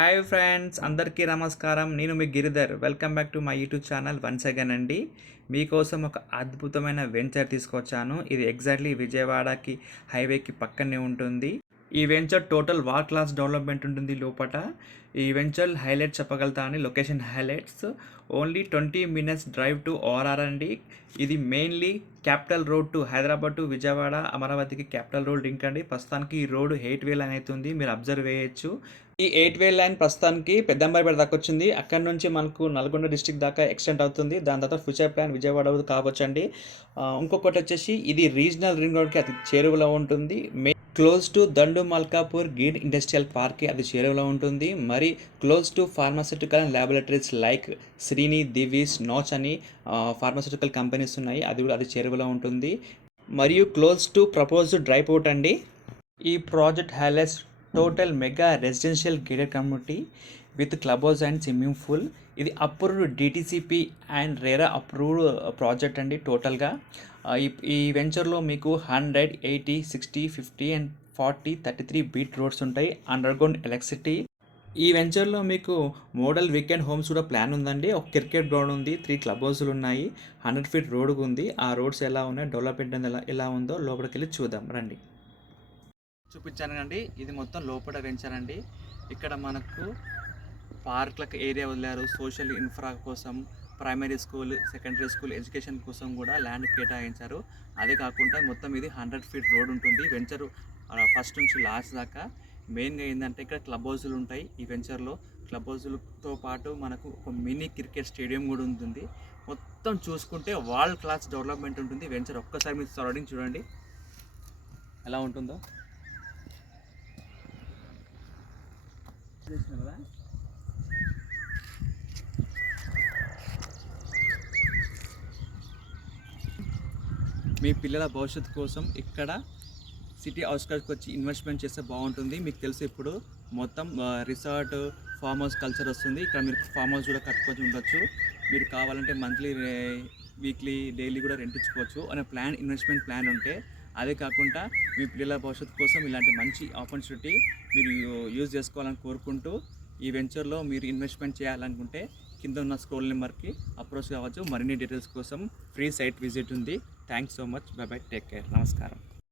Hi friends, అందరికీ నమస్కారం. నేను మీ Giridhar. Welcome back to my YouTube channel once again అండి. మీకోసం ఒక అద్భుతమైన వెంచర్ తీసుకొచ్చాను. ఇది ఎగ్జాక్ట్లీ విజయవాడకి హైవేకి పక్కనే ఉంటుంది. ఈ venture total wall class development ఉంటుంది లోపట. ఈ వెంచర్ హైలైట్స్ చెప్పగలుగుతా అండి. Location highlights only 20 minutes drive to ORR అండి. ఇది mainly capital road to Hyderabad to Vijayawada అమరావతికి క్యాపిటల్ రోడ్ లింక్ అండి. ప్రస్తుతానికి ఈ రోడ్ 8 వే లైన్ అవుతుంది, మీరు అబ్జర్వ్ చేయొచ్చు. ఈ 8 వే లైన్ ప్రస్తుతానికి పెద్దంబరిపేట దాకా వచ్చింది. అక్కడ నుంచి మనకు నల్గొండ డిస్టిక్ దాకా ఎక్స్టెండ్ అవుతుంది. దాని తర్వాత ఫ్యూచర్ ప్లాన్ విజయవాడ కావచ్చండి. ఇంకొకటి వచ్చేసి ఇది రీజనల్ రింగ్ రోడ్కి అతి చేరువలో ఉంటుంది. Close to Dandu Malkapur green industrial పార్క్కి అది చేరువలో ఉంటుంది. మరి close to pharmaceutical and laboratories like Srini, Divi's, నోచ్ అని ఫార్మాస్యూటికల్ కంపెనీస్ ఉన్నాయి, అది చేరువలో ఉంటుంది. మరియు close to proposed dry port అండి. ఈ project highlights total mega residential gated community with club house and swimming pool. ఇది approved DTCP and RERA approved project అండి. టోటల్గా ఈ వెంచర్లో మీకు 100, 80, 60, 50 అండ్ 40, 33 బీట్ రోడ్స్ ఉంటాయి. Underground electricity. ఈ వెంచర్లో మీకు మోడల్ వీకెండ్ హోమ్స్ కూడా ప్లాన్ ఉందండి. ఒక క్రికెట్ గ్రౌండ్ ఉంది, 3 క్లబ్ హౌస్లు ఉన్నాయి, 100 feet రోడ్ ఉంది. ఆ రోడ్స్ ఎలా ఉన్నాయి, డెవలప్మెంట్ ఎలా ఉందో లోపలికి వెళ్ళి చూద్దాం రండి. చూపించాను అండి. ఇది మొత్తం లోపల వెంచర్ అండి. ఇక్కడ మనకు పార్క్లకు ఏరియా వదిలారు, సోషల్ ఇన్ఫ్రా కోసం, primary school, secondary school education కోసం కూడా ల్యాండ్ కేటాయించారు. అదే కాకుండా మొత్తం ఇది 100 feet రోడ్ ఉంటుంది వెంచర్ ఫస్ట్ నుంచి లాస్ట్ దాకా. మెయిన్గా ఏంటంటే ఇక్కడ క్లబ్ హౌస్లు ఉంటాయి. ఈ వెంచర్లో క్లబ్ హౌస్లతో పాటు మనకు ఒక మినీ క్రికెట్ స్టేడియం కూడా ఉంటుంది. మొత్తం చూసుకుంటే వరల్డ్ క్లాస్ డెవలప్మెంట్ ఉంటుంది వెంచర్. ఒక్కసారి మీరు సరౌండింగ్ చూడండి ఎలా ఉంటుందో. కదా మీ పిల్లల భవిష్యత్తు కోసం ఇక్కడ సిటీ అవుట్స్కట్స్కి వచ్చి ఇన్వెస్ట్మెంట్ చేస్తే బాగుంటుంది. మీకు తెలుసు ఇప్పుడు మొత్తం రిసార్ట్, ఫామ్ హౌస్ కల్చర్ వస్తుంది. ఇక్కడ మీరు ఫామ్ హౌస్ కూడా కట్టుకొని ఉండొచ్చు. మీరు కావాలంటే మంత్లీ, వీక్లీ, డైలీ కూడా రెంట్ ఇచ్చుకోవచ్చు అనే ప్లాన్, ఇన్వెస్ట్మెంట్ ప్లాన్ ఉంటే. అదే కాకుండా మీ పిల్లల భవిష్యత్తు కోసం ఇలాంటి మంచి ఆపర్చునిటీ మీరు యూజ్ చేసుకోవాలని కోరుకుంటూ, ఈ వెంచర్లో మీరు ఇన్వెస్ట్మెంట్ చేయాలనుకుంటే కింద ఉన్న స్క్రోల్ నెంబర్కి అప్రోచ్ కావచ్చు. మరిన్ని డీటెయిల్స్ కోసం ఫ్రీ సైట్ విజిట్ ఉంది. Thanks so much. By by, take care, నమస్కారం.